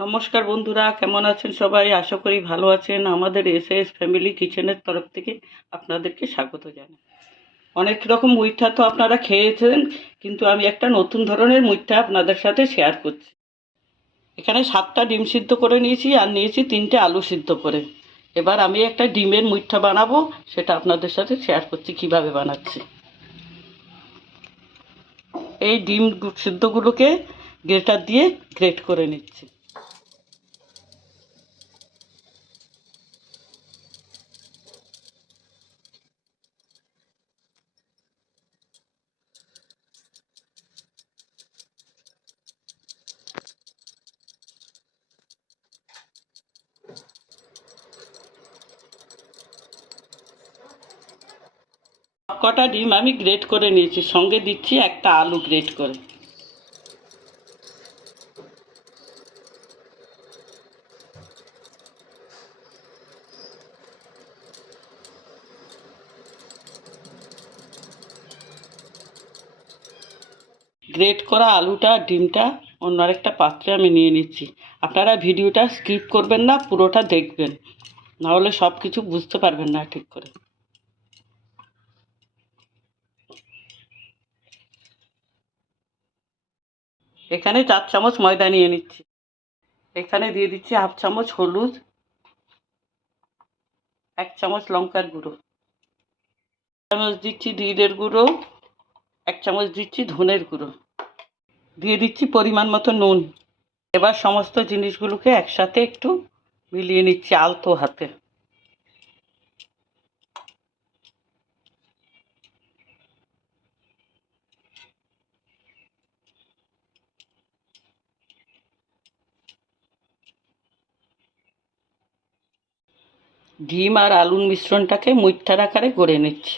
নমস্কার বন্ধুরা, কেমন আছেন সবাই? আশা করি ভালো আছেন। আমাদের এস এস ফ্যামিলি কিচেনের তরফ থেকে আপনাদেরকে স্বাগত জানাই। অনেক রকম মুইঠা তো আপনারা খেয়েছেন, কিন্তু আমি একটা নতুন ধরনের মুইঠা আপনাদের সাথে শেয়ার করছি। এখানে সাতটা ডিম সিদ্ধ করে নিয়েছি আর নিয়েছি তিনটে আলু সিদ্ধ করে। এবার আমি একটা ডিমের মুইঠা বানাবো, সেটা আপনাদের সাথে শেয়ার করছি, কীভাবে বানাচ্ছি। এই ডিম সিদ্ধগুলোকে গ্রেটার দিয়ে গ্রেট করে নিচ্ছি। কটা ডিম আমি গ্রেট করে নিয়েছি, সঙ্গে দিচ্ছি একটা আলু গ্রেট করে। গ্রেট করা আলুটা, ডিমটা, অন্য আরেকটা পাত্রে আমি নিয়ে নিচ্ছি। আপনারা ভিডিওটা স্কিপ করবেন না, পুরোটা দেখবেন। নাহলে সব কিছু বুঝতে পারবেন না ঠিক করে। এখানে চার চামচ ময়দা নিয়ে নিচ্ছি। এখানে দিয়ে দিচ্ছি হাফ চামচ হলুদ, এক চামচ লঙ্কার গুঁড়ো। চামচ দিচ্ছি জিরের গুঁড়ো, এক চামচ দিচ্ছি ধনের গুঁড়ো। দিয়ে দিচ্ছি পরিমাণ মতো নুন। এবার সমস্ত জিনিসগুলোকে একসাথে একটু মিলিয়ে নিচ্ছি আলতো হাতে। ডিম আর আলুর মিশ্রণটাকে মুইঠার আকারে গড়ে নিচ্ছি।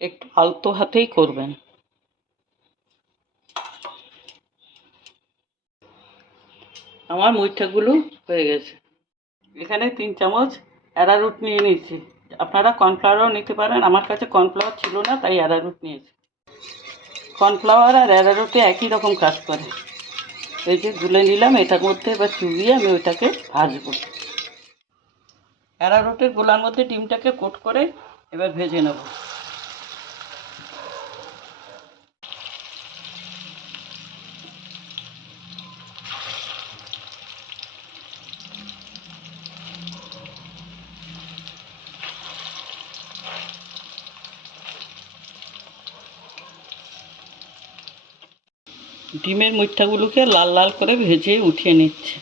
একটু আলতো হাতেই করবেন। আমার মুইঠাগুলো হয়ে গেছে। এখানে তিন চামচ অ্যারারুট নিয়ে নিয়েছি। আপনারা কর্নফ্লাওয়ারও নিতে পারেন। আমার কাছে কর্নফ্লাওয়ার ছিল না, তাই অ্যারারুট নিয়েছি। কর্নফ্লাওয়ার আর অ্যারারুটে একই রকম কাজ করে। এই যে গুলে নিলাম, এটার মধ্যে এবার চুবিয়ে আমি ওইটাকে ভাজবো। অ্যারারুটের গোলার মধ্যে ডিমটাকে কোট করে এবার ভেজে নেব। ডিমের মুঠাগুলোকে লাল লাল করে ভেজে উঠিয়ে নিচ্ছে।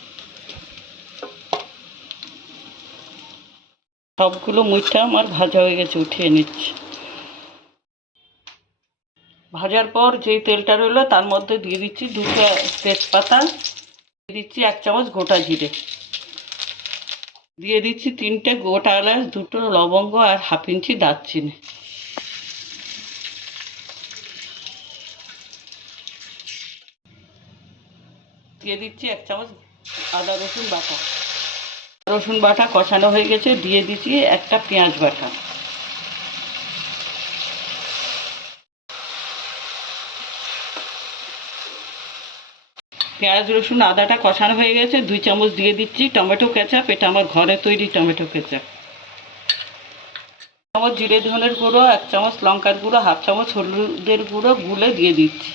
সবগুলো মুঠা আমার ভাজা হয়ে গেছে, উঠিয়ে নিচ্ছে। ভাজার পর যেই তেলটা রইল, তার মধ্যে দিয়ে দিচ্ছি দুটো তেজপাতা, দিয়ে দিচ্ছি এক চামচ গোটা জিরে। দিয়ে দিচ্ছি তিনটে গোটা এলাচ, দুটো লবঙ্গ আর হাফ ইঞ্চি দারচিনি। দিয়ে দিচ্ছি এক চামচ আদা রসুন বাটা। রসুন বাটা কষানো হয়ে গেছে, দিয়ে দিচ্ছি একটা পেঁয়াজ বাটা। পেঁয়াজ, রসুন, আদাটা কষানো হয়ে গেছে, দুই চামচ দিয়ে দিচ্ছি টমেটো কেচাপ। এটা আমার ঘরে তৈরি টমেটো কেচাপ। চামচ জিরে ধনের গুঁড়ো, এক চামচ লঙ্কার গুঁড়ো, হাফ চামচ হলুদের গুঁড়ো, গুলে দিয়ে দিচ্ছি।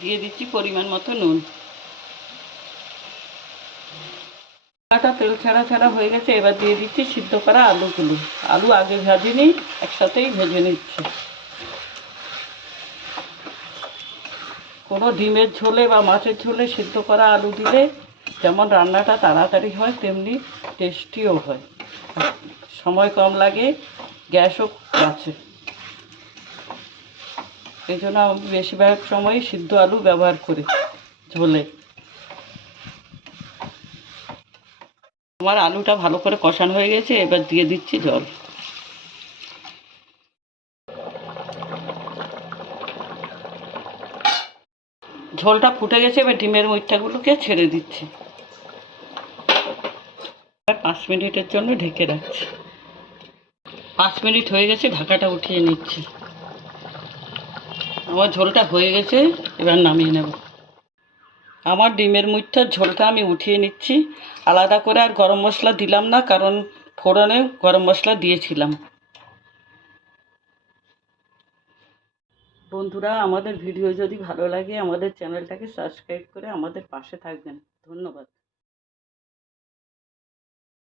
দিয়ে দিচ্ছি পরিমাণ মতো নুন। আটা তেল ছাড়া ছাড়া হয়ে গেছে, এবার দিয়ে দিচ্ছি সিদ্ধ করা আলুগুলো। আলু আগে ভাজিনি একসাথেই ভেজে নিচ্ছি। কোনো ডিমের ঝোলে বা মাছের ঝোলে সিদ্ধ করা আলু দিলে যেমন রান্নাটা তাড়াতাড়ি হয়, তেমনি টেস্টিও হয়। সময় কম লাগে, গ্যাসও বাঁচে এই জন্য আমি বেশিরভাগ সময় সিদ্ধ আলু ব্যবহার করি, ঝোলে। আমার আলুটা ভালো করে কষানো হয়ে গেছে, এবার দিয়ে দিচ্ছি জল। ঝোলটা ফুটে গেছে, এবার ডিমের মুইঠাগুলোকে ছেড়ে দিচ্ছি। পাঁচ মিনিটের জন্য ঢেকে রাখছি। পাঁচ মিনিট হয়ে গেছে, ঢাকাটা উঠিয়ে নিচ্ছি। আমার ঝোলটা হয়ে গেছে, এবার নামিয়ে নেব। আমার ডিমের মুইঠার ঝোলটা আমি উঠিয়ে নিচ্ছি। আলাদা করে আর গরম মশলা দিলাম না, কারণ ফোড়নে গরম মশলা দিয়েছিলাম। বন্ধুরা, আমাদের ভিডিও যদি ভালো লাগে, আমাদের চ্যানেলটাকে সাবস্ক্রাইব করে আমাদের পাশে থাকবেন। ধন্যবাদ।